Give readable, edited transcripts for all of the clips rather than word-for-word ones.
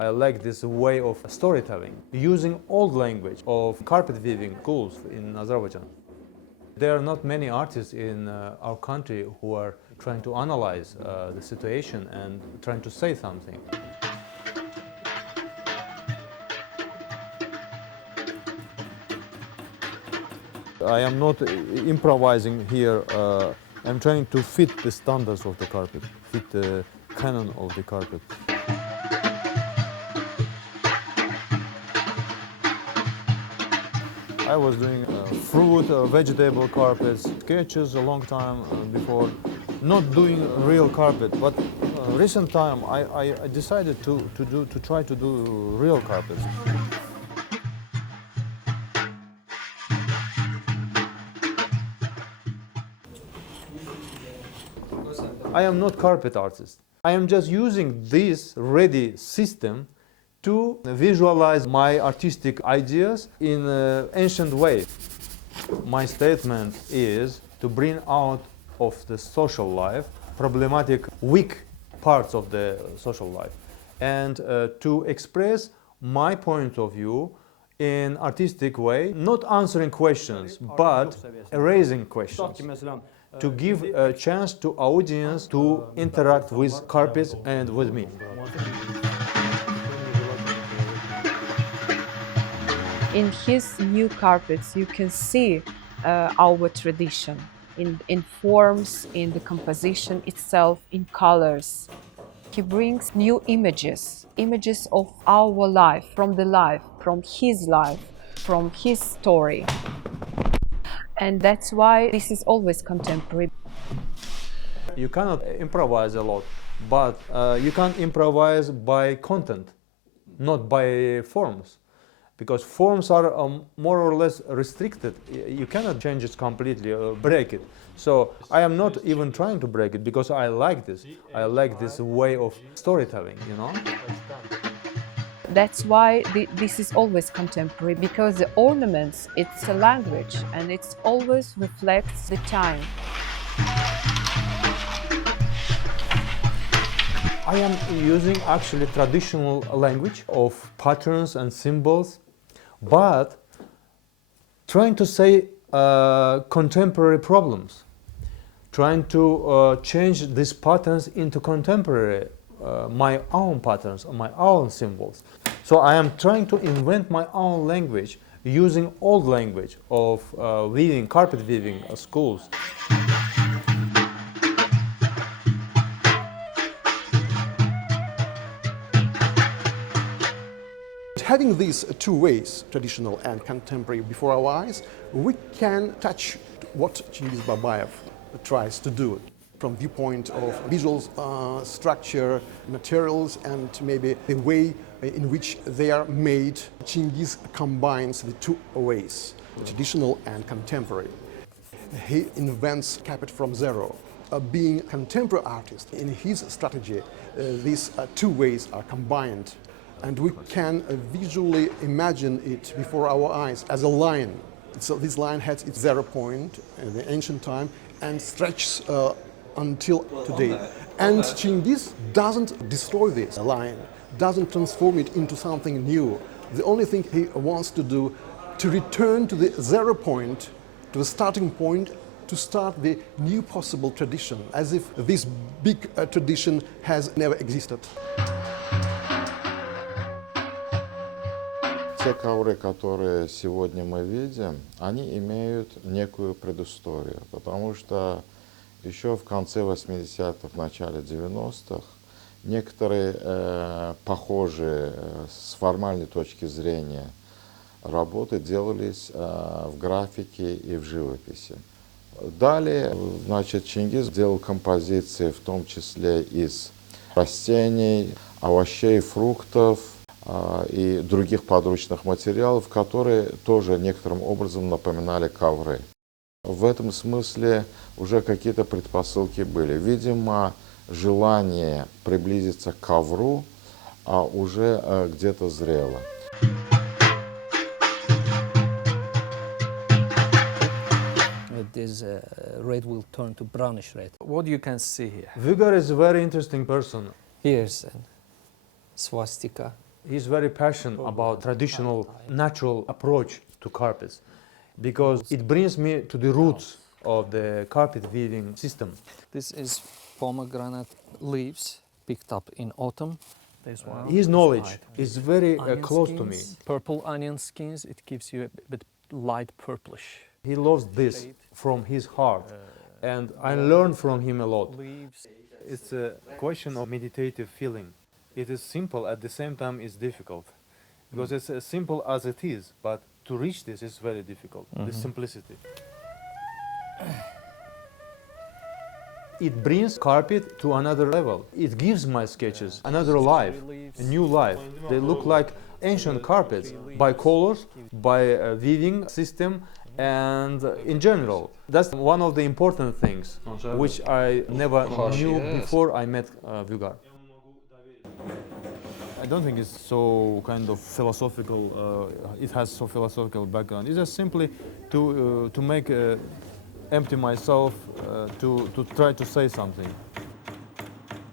I like this way of storytelling, using old language of carpet weaving schools in Azerbaijan. There are not many artists in our country who are trying to analyze the situation and trying to say something. I am not improvising here. I'm trying to fit the standards of the carpet, fit the canon of the carpet. I was doing fruit, vegetable carpets, sketches a long time before, not doing real carpet. But recent time, I decided to try to do real carpets. I am not carpet artist. I am just using this ready system to visualize my artistic ideas in an ancient way. My statement is to bring out of the social life problematic, weak parts of the social life, and to express my point of view in artistic way, not answering questions, but raising questions, to give a chance to audience to interact with carpets and with me. In his new carpets, you can see our tradition in forms, in the composition itself, in colors. He brings new images, images of our life, from his story. And that's why this is always contemporary. You cannot improvise a lot, but you can improvise by content, not by forms. Because forms are more or less restricted. You cannot change it completely, break it. So I am not even trying to break it because I like this. I like this way of storytelling, you know? That's why this is always contemporary, because the ornaments, it's a language and it always reflects the time. I am using actually traditional language of patterns and symbols, but trying to say contemporary problems, trying to change these patterns into contemporary, my own patterns, my own symbols. So I am trying to invent my own language using old language of weaving, carpet weaving schools. Having these two ways, traditional and contemporary, before our eyes, we can touch what Chingiz Babayev tries to do from viewpoint of visual structure, materials, and maybe the way in which they are made. Chingiz combines the two ways, traditional and contemporary. He invents carpet from zero. Being a contemporary artist, in his strategy, these two ways are combined. And we can visually imagine it before our eyes as a line. So this line has its zero point in the ancient time and stretches until today. And Chingiz doesn't destroy this line, doesn't transform it into something new. The only thing he wants to do, to return to the zero point, to the starting point, to start the new possible tradition, as if this big tradition has never existed. Те ковры, которые сегодня мы видим, они имеют некую предысторию, потому что еще в конце 80-х, в начале 90-х некоторые похожие с формальной точки зрения работы делались в графике и в живописи. Далее, значит, Чингиз делал композиции, в том числе из растений, овощей, фруктов, и других подручных материалов, которые тоже некоторым образом напоминали ковры. В этом смысле уже какие-то предпосылки были. Видимо, желание приблизиться к ковру уже где-то зрело. This red will turn to brownish red. What you can see here? Vigor is a very interesting person. Here's a swastika. He's very passionate about traditional, natural approach to carpets because it brings me to the roots of the carpet weaving system. This is pomegranate leaves picked up in autumn. This one. His knowledge is very Onion close to me. skins, Purple onion skins. It gives you a bit light purplish. He loves this from his heart, and I learned from him a lot. Leaves. It's a question of meditative feeling. It is simple, at the same time it's difficult. Because it's as simple as it is, but to reach this is very difficult, the simplicity. It brings carpet to another level. It gives my sketches another life, a new life. They look like ancient carpets by colors, by weaving system, and in general. That's one of the important things which I never knew before I met Vugar. I don't think it's so kind of philosophical. It has so philosophical background. It's just simply to make empty myself to try to say something.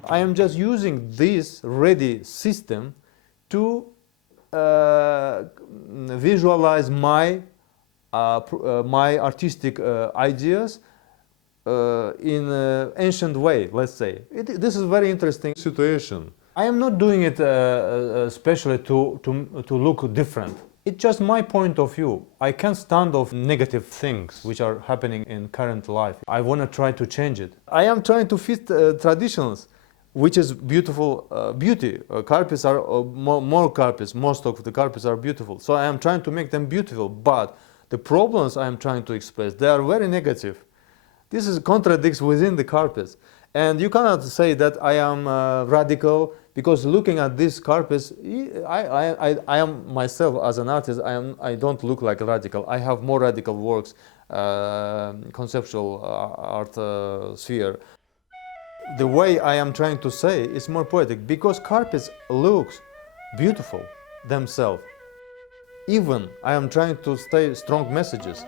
I am just using this ready system to visualize my artistic ideas in an ancient way, let's say. This is a very interesting situation. I am not doing it especially to look different. It's just my point of view. I can't stand off negative things which are happening in current life. I want to try to change it. I am trying to fit traditions, which is beautiful beauty. Carpets are more carpets. Most of the carpets are beautiful. So I am trying to make them beautiful. But the problems I am trying to express, they are very negative. This is contradicts within the carpets. And you cannot say that I am radical, because looking at these carpets, I am myself as an artist, I don't look like a radical. I have more radical works, conceptual art sphere. The way I am trying to say is more poetic, because carpets look beautiful themselves. Even I am trying to say strong messages.